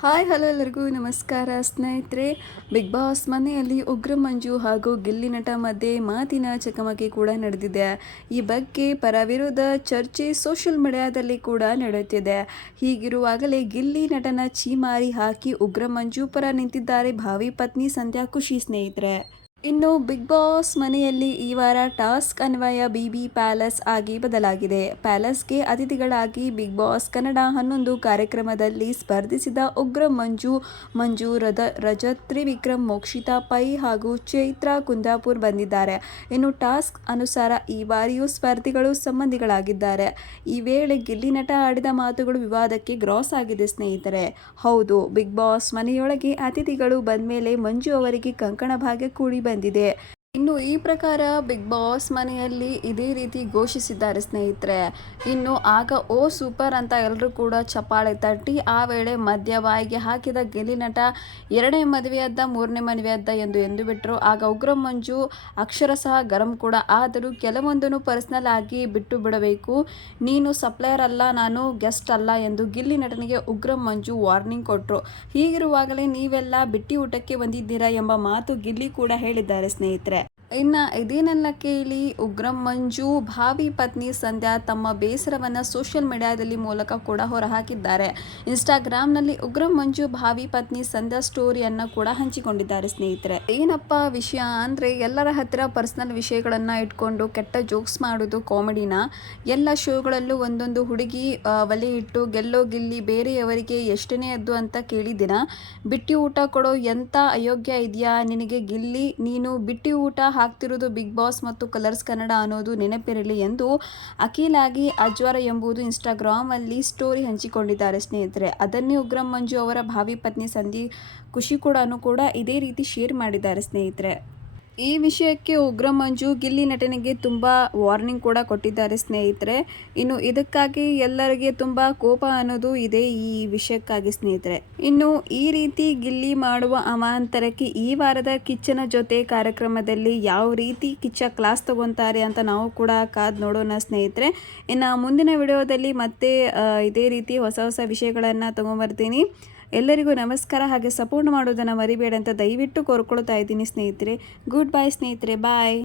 Hi, hello ಎಲ್ಲರಿಗೂ ನಮಸ್ಕಾರ. ಸ್ನೇಹಿತರೆ, ಬಿಗ್ ಬಾಸ್ ಮನೆಯಲ್ಲಿ ಉಗ್ರ ಮಂಜು ಹಾಗೂ ಗಿಲ್ಲಿ ನಟ ಮಧ್ಯೆ ಮಾತಿನ ಚಕಮಕಿ ಕೂಡ ನಡೆದಿದೆ. ಈ ಬಗ್ಗೆ ಪರ ವಿರೋಧ ಚರ್ಚೆ ಸೋಷಿಯಲ್ ಮೀಡಿಯಾದಲ್ಲಿ ಕೂಡ ನಡೆಯುತ್ತಿದೆ. ಹೀಗಿರುವಾಗಲೇ ಗಿಲ್ಲಿ ನಟನ ಚೀಮಾರಿ ಹಾಕಿ ಉಗ್ರ ಮಂಜು ಪರ ನಿಂತಿದ್ದಾರೆ ಭಾವಿ ಪತ್ನಿ ಸಂಧ್ಯಾ ಖುಷಿ, ಸ್ನೇಹಿತರೆ. ಇನ್ನು ಬಿಗ್ ಬಾಸ್ ಮನೆಯಲ್ಲಿ ಈ ವಾರ ಟಾಸ್ಕ್ ಅನ್ವಯ ಬಿಬಿ ಪ್ಯಾಲೇಸ್ ಆಗಿ ಬದಲಾಗಿದೆ. ಪ್ಯಾಲೇಸ್ಗೆ ಅತಿಥಿಗಳಾಗಿ ಬಿಗ್ ಬಾಸ್ ಕನ್ನಡ ಹನ್ನೊಂದು ಕಾರ್ಯಕ್ರಮದಲ್ಲಿ ಸ್ಪರ್ಧಿಸಿದ ಉಗ್ರ ಮಂಜು ಮಂಜು ರದ ರಜತ್, ತ್ರಿವಿಕ್ರಮ್, ಮೋಕ್ಷಿತಾ, ಪೈ ಹಾಗೂ ಚೈತ್ರಾ ಕುಂದಾಪುರ್ ಬಂದಿದ್ದಾರೆ. ಇನ್ನು ಟಾಸ್ಕ್ ಅನುಸಾರ ಈ ಬಾರಿಯೂ ಸ್ಪರ್ಧಿಗಳು ಸಂಬಂಧಿಗಳಾಗಿದ್ದಾರೆ. ಈ ವೇಳೆ ಗಿಲ್ಲಿ ನಟ ಆಡಿದ ಮಾತುಗಳು ವಿವಾದಕ್ಕೆ ಗ್ರಾಸ್ ಆಗಿದೆ ಸ್ನೇಹಿತರೆ. ಹೌದು, ಬಿಗ್ ಬಾಸ್ ಮನೆಯೊಳಗೆ ಅತಿಥಿಗಳು ಬಂದ ಮೇಲೆ ಮಂಜು ಅವರಿಗೆ ಕಂಕಣ ಭಾಗ್ಯ ಕೂಡಿ ಬಂದಿದೆ. ಇನ್ನು ಈ ಪ್ರಕಾರ ಬಿಗ್ ಬಾಸ್ ಮನೆಯಲ್ಲಿ ಇದೇ ರೀತಿ ಘೋಷಿಸಿದ್ದಾರೆ ಸ್ನೇಹಿತರೆ. ಇನ್ನು ಆಗ ಓ ಸೂಪರ್ ಅಂತ ಎಲ್ಲರೂ ಕೂಡ ಚಪಾಳೆ ತಟ್ಟಿ, ಆ ವೇಳೆ ಮದ್ಯ ಬಾಯಿಗೆ ಹಾಕಿದ ಗೆಲಿ ನಟ ಎರಡನೇ ಮದುವೆಯದ್ದ ಮೂರನೇ ಮದುವೆಯದ್ದ ಎಂದು ಎಂದು ಬಿಟ್ಟರು ಆಗ ಉಗ್ರ ಮಂಜು ಅಕ್ಷರ ಸಹ ಗರಂ ಕೂಡ. ಆದರೂ ಕೆಲವೊಂದನ್ನು ಪರ್ಸನಲ್ ಆಗಿ ಬಿಟ್ಟು ಬಿಡಬೇಕು. ನೀನು ಸಪ್ಲೈಯರ್ ಅಲ್ಲ, ನಾನು ಗೆಸ್ಟ್ ಅಲ್ಲ ಎಂದು ಗಿಲ್ಲಿ ನಟನಿಗೆ ಉಗ್ರ ಮಂಜು ವಾರ್ನಿಂಗ್ ಕೊಟ್ಟರು ಹೀಗಿರುವಾಗಲೇ ನೀವೆಲ್ಲ ಬಿಟ್ಟಿ ಊಟಕ್ಕೆ ಬಂದಿದ್ದೀರಾ ಎಂಬ ಮಾತು ಗಿಲ್ಲಿ ಕೂಡ ಹೇಳಿದ್ದಾರೆ ಸ್ನೇಹಿತರೆ. ಇನ್ನು ಇದೇನೆಲ್ಲ ಕೇಳಿ ಉಗ್ರಂ ಮಂಜು ಭಾವಿ ಪತ್ನಿ ಸಂಧ್ಯಾ ತಮ್ಮ ಬೇಸರವನ್ನು ಸೋಷಿಯಲ್ ಮೀಡಿಯಾದಲ್ಲಿ ಮೂಲಕ ಕೂಡ ಹೊರಹಾಕಿದ್ದಾರೆ. ಇನ್ಸ್ಟಾಗ್ರಾಮ್ನಲ್ಲಿ ಉಗ್ರಂ ಮಂಜು ಭಾವಿ ಪತ್ನಿ ಸಂಧ್ಯಾ ಸ್ಟೋರಿಯನ್ನು ಕೂಡ ಹಂಚಿಕೊಂಡಿದ್ದಾರೆ ಸ್ನೇಹಿತರೆ. ಏನಪ್ಪ ವಿಷಯ ಅಂದರೆ ಎಲ್ಲರ ಹತ್ತಿರ ಪರ್ಸನಲ್ ವಿಷಯಗಳನ್ನು ಇಟ್ಕೊಂಡು ಕೆಟ್ಟ ಜೋಕ್ಸ್ ಮಾಡೋದು ಕಾಮಿಡಿನ ಎಲ್ಲ ಶೋಗಳಲ್ಲೂ ಒಂದೊಂದು ಹುಡುಗಿ ಒಲೆ ಇಟ್ಟು ಗೆಲ್ಲೋ ಗಿಲ್ಲಿ ಬೇರೆಯವರಿಗೆ ಎಷ್ಟನೇ ಅದ್ದು ಅಂತ ಕೇಳಿದಿನ ಬಿಟ್ಟಿ ಊಟ ಕೊಡೋ ಎಂಥ ಅಯೋಗ್ಯ ಇದೆಯಾ? ನಿನಗೆ ಗಿಲ್ಲಿ, ನೀನು ಬಿಟ್ಟಿ ಊಟ ಹಾಕ್ತಿರೋದು ಬಿಗ್ ಬಾಸ್ ಮತ್ತು ಕಲರ್ಸ್ ಕನ್ನಡ ಅನ್ನೋದು ನೆನಪಿರಲಿ ಎಂದು ಅಖಿಲಾಗಿ ಅಜ್ವರ ಎಂಬುದು ಇನ್ಸ್ಟಾಗ್ರಾಮಲ್ಲಿ ಸ್ಟೋರಿ ಹಂಚಿಕೊಂಡಿದ್ದಾರೆ ಸ್ನೇಹಿತರೆ. ಅದನ್ನೇ ಉಗ್ರಂ ಮಂಜು ಅವರ ಭಾವಿ ಪತ್ನಿ ಸಂಧಿ ಖುಷಿ ಕೂಡ ಕೂಡ ಇದೇ ರೀತಿ ಶೇರ್ ಮಾಡಿದ್ದಾರೆ ಸ್ನೇಹಿತರೆ. ಈ ವಿಷಯಕ್ಕೆ ಉಗ್ರ ಮಂಜು ಗಿಲ್ಲಿ ನಟನೆಗೆ ತುಂಬ ವಾರ್ನಿಂಗ್ ಕೂಡ ಕೊಟ್ಟಿದ್ದಾರೆ ಸ್ನೇಹಿತರೆ. ಇನ್ನು ಇದಕ್ಕಾಗಿ ಎಲ್ಲರಿಗೆ ತುಂಬ ಕೋಪ ಅನ್ನೋದು ಇದೆ ಈ ವಿಷಯಕ್ಕಾಗಿ ಸ್ನೇಹಿತರೆ. ಇನ್ನು ಈ ರೀತಿ ಗಿಲ್ಲಿ ಮಾಡುವ ಅವಾಂತರಕ್ಕೆ ಈ ವಾರದ ಕಿಚ್ಚನ ಜೊತೆ ಕಾರ್ಯಕ್ರಮದಲ್ಲಿ ಯಾವ ರೀತಿ ಕಿಚ್ಚ ಕ್ಲಾಸ್ ತಗೊತಾರೆ ಅಂತ ನಾವು ಕೂಡ ಕಾದ್ ನೋಡೋಣ ಸ್ನೇಹಿತರೆ. ಇನ್ನು ಮುಂದಿನ ವಿಡಿಯೋದಲ್ಲಿ ಮತ್ತೆ ಇದೇ ರೀತಿ ಹೊಸ ಹೊಸ ವಿಷಯಗಳನ್ನು ತಗೊಂಬರ್ತೀನಿ. ಎಲ್ಲರಿಗೂ ನಮಸ್ಕಾರ ಹಾಗೆ ಸಪೋರ್ಟ್ ಮಾಡೋದನ್ನು ಮರಿಬೇಡ ಅಂತ ದಯವಿಟ್ಟು ಕೋರ್ಕೊಳ್ತಾ ಇದ್ದೀನಿ ಸ್ನೇಹಿತರೆ. ಗುಡ್ ಬಾಯ್ ಸ್ನೇಹಿತರೆ. ಬಾಯ್